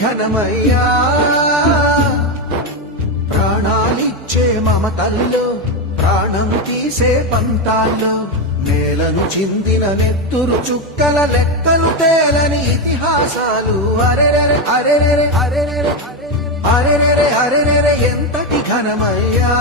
ఘనమయ్యా ప్రాణాలిచ్చే మమతల్లో ప్రాణం తీసే పంతాల్లో నేలను చిందిన నెత్తురు చుక్కల లెక్కలు తేలని ఇతిహాసాలు అరెరెరె అరెరెరె అరెరెరె అరెరెరె అరెరెరె ఎంతటి ఘనమయ్యా